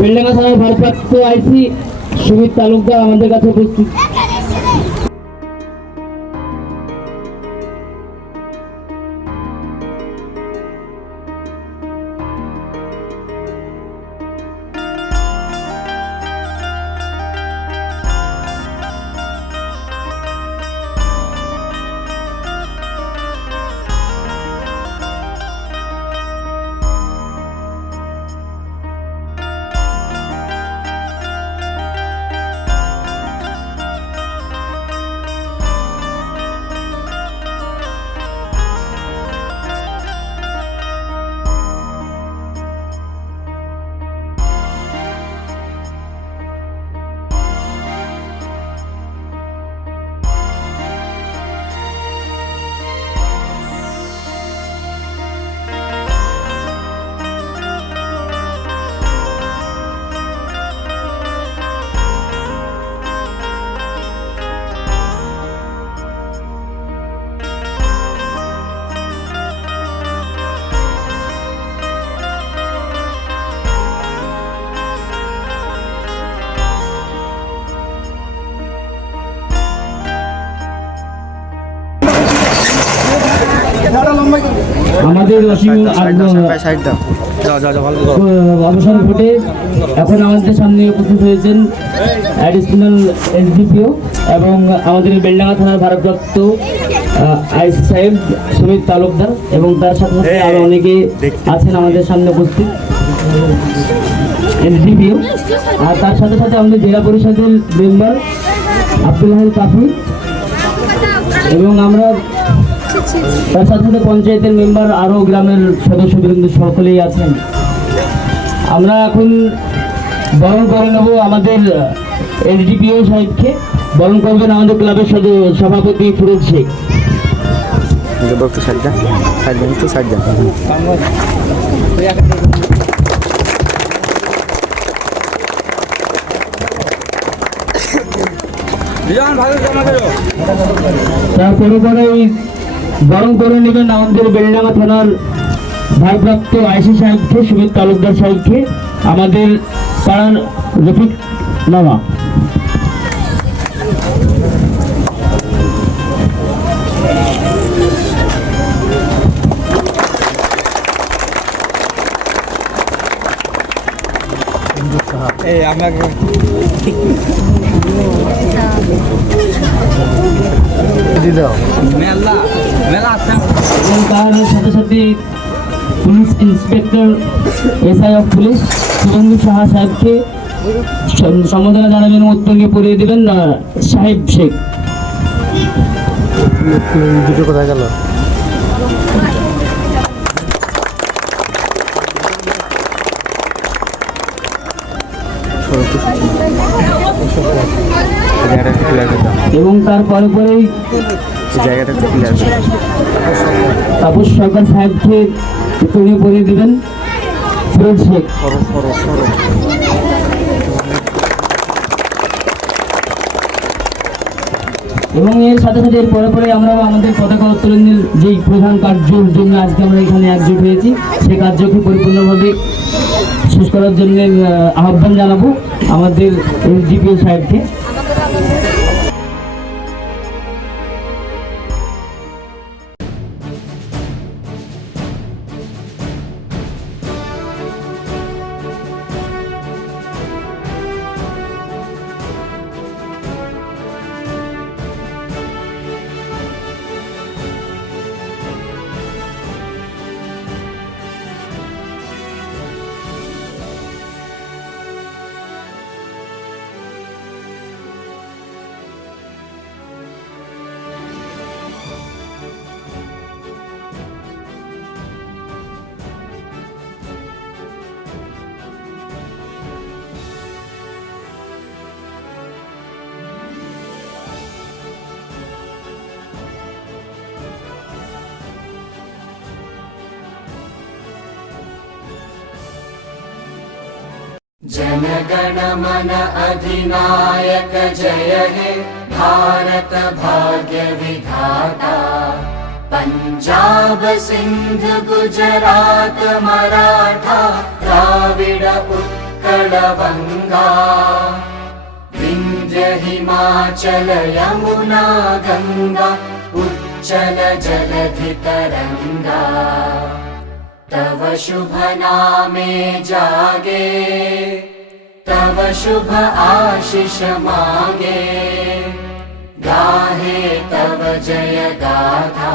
বেলডাঙ্গা থানার ভারপ্রাপ্ত আইসি সুমিত তালুকদার আমাদের কাছে উপস্থিত। আমাদের অবসর ঘটে এখন আমাদের সামনে উপস্থিত হয়েছেন অ্যাডিশনাল এসডিপিও এবং আমাদের বেলডাঙ্গা থানার ভারপ্রাপ্ত আইসি সাহেব সুমিত তালুকদার এবং তার সাথে সাথে আরো অনেকে আছেন আমাদের সামনে উপস্থিত এসডিপিও, আর তার সাথে সাথে আমাদের জেলা পরিষদের মেম্বার আব্দুল হাই কাফি এবং আমরা তার সাথে সাথে পঞ্চায়েতের মেম্বার আরও গ্রামের সদস্যবৃন্দ সকলেই আছেন। আমরা এখন বরণ করে নেব আমাদের এসডিপিও সাহেবকে। বরণ করবেন আমাদের ক্লাবের সভাপতি ফিরোজ শেখ। তারপরে পরে বরণ করে নেবেন আমাদের বেলডাঙ্গা থানার ভারপ্রাপ্ত আইসি সাহেবকে সুমিত তালুকদার সাহেবকে, আমাদের পাড়ার রফিক মামা। এবং তার সাথে সাথে police inspector SI of police Suvendu Saha সাহেবকে সম্বোধনা জানাবেন, উত্তরকে পড়িয়ে দেবেন সাহেব শেখ। দুটো কোথায় গেল? এবং তারপরে পরেই তাপস সরকার সাহেবকে উত্তরীয় পরিয়ে দেবেন ফিরোজ শেখ। এবং এর সাথে সাথে এর পরে পরে আমরা আমাদের পতাকা উত্তোলনের যেই প্রধান কার্যের জন্য আজকে আমরা এখানে একজোট হয়েছি সেই কার্যকে পরিপূর্ণভাবে শেষ করার জন্য আহ্বান জানাবো আমাদের এসডিপিও সাহেবকে। जनगण मन अधिनायक जय हे भारत भाग्य विधाता। पंजाब सिंध गुजरात मराठा द्राविड उत्कल गङ्गा विन्ध्य हिमाचल यमुना गङ्गा उच्चल जलधि तरङ्गा तव शुभ नामे जागे तव शुभ आशीष मागे गाहे तव जय गाथा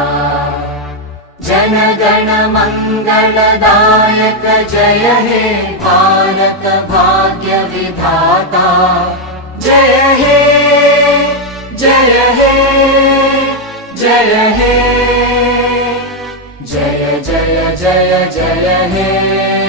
जन गण मंगलदायक जय हे भारत भाग्य विधाता जय हे जय हे जय हे जय जय जय जय हे